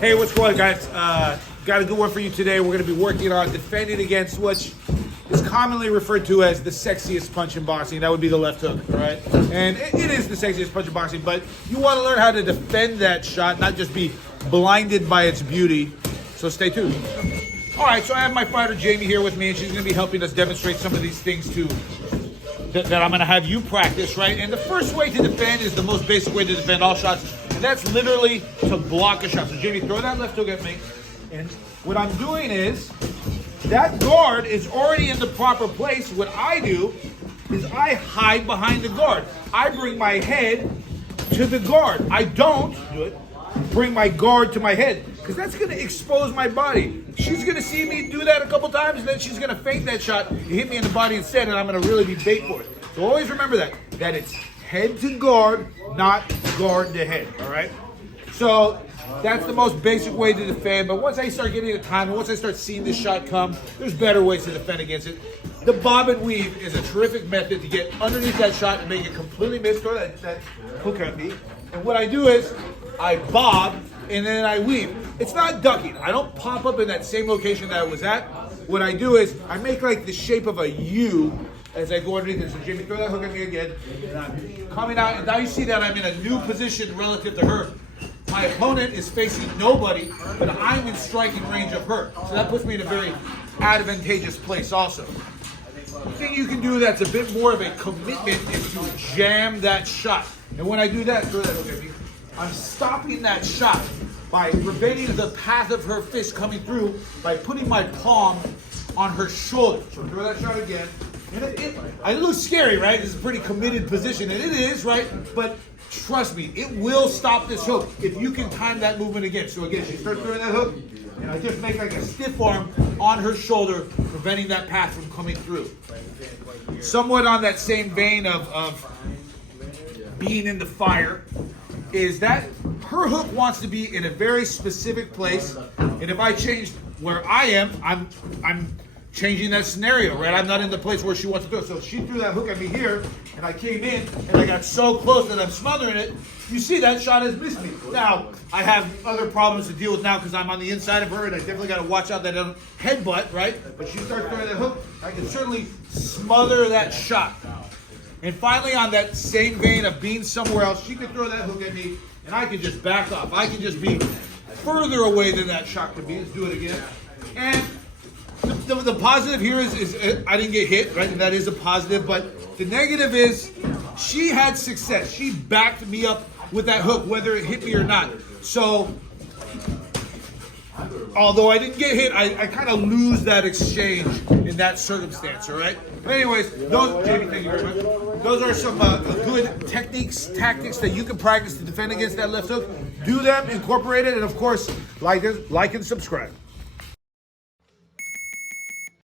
Hey, what's going on, guys? Got a good one for you today. We're going to be working on defending against what is commonly referred to as the sexiest punch in boxing. That would be the left hook, all right? And it is the sexiest punch in boxing, but you want to learn how to defend that shot, not just be blinded by its beauty. So stay tuned. All right, so I have my fighter Jamie here with me, and she's going to be helping us demonstrate some of these things too that I'm going to have you practice, right? And the first way to defend is the most basic way to defend all shots, and that's literally to block a shot. So Jamie, throw that left hook at me, and what I'm doing is that guard is already in the proper place. What I do is I hide behind the guard. I bring my head to the guard. I don't bring my guard to my head, because that's going to expose my body. She's going to see me do that a couple times, and then she's going to feint that shot and hit me in the body instead, and I'm going to really be bait for it. So always remember that it's head to guard, not guard to head, all right? So that's the most basic way to defend, but once I start getting the time, and once I start seeing this shot come, there's better ways to defend against it. The bobbin weave is a terrific method to get underneath that shot and make it completely miss. Throw that hook at me. And what I do is I bob and then I weave. It's not ducking. I don't pop up in that same location that I was at. What I do is I make like the shape of a U as I go underneath it. So Jamie, throw that hook at me again. And I'm coming out, and now you see that I'm in a new position relative to her. My opponent is facing nobody, but I'm in striking range of her. So that puts me in a very advantageous place also. The thing you can do that's a bit more of a commitment is to jam that shot. And when I do that, throw that hook at me, I'm stopping that shot by preventing the path of her fist coming through by putting my palm on her shoulder. So throw that shot again. And it looks scary, right? It's a pretty committed position, and it is, right? But trust me, it will stop this hook if you can time that movement again. So again, she starts throwing that hook, and I just make like a stiff arm on her shoulder, preventing that path from coming through. Somewhat on that same vein of being in the fire, is that her hook wants to be in a very specific place, and if I change where I am, I'm changing that scenario, right? I'm not in the place where she wants to do it. So she threw that hook at me here, and I came in, and I got so close that I'm smothering it. You see that shot has missed me. Now, I have other problems to deal with now because I'm on the inside of her, and I definitely got to watch out that I don't headbutt, right? But she starts throwing that hook, I can certainly smother that shot. And finally, on that same vein of being somewhere else, she can throw that hook at me, and I can just back off. I can just be further away than that shot could be. Let's do it again. And the positive here is I didn't get hit, right? And that is a positive. But the negative is she had success. She backed me up with that hook, whether it hit me or not. So, although I didn't get hit, I kind of lose that exchange in that circumstance, all right? But anyways, Jamie, thank you very much. Those are some good tactics that you can practice to defend against that left hook. Do them, incorporate it, and of course, like and subscribe.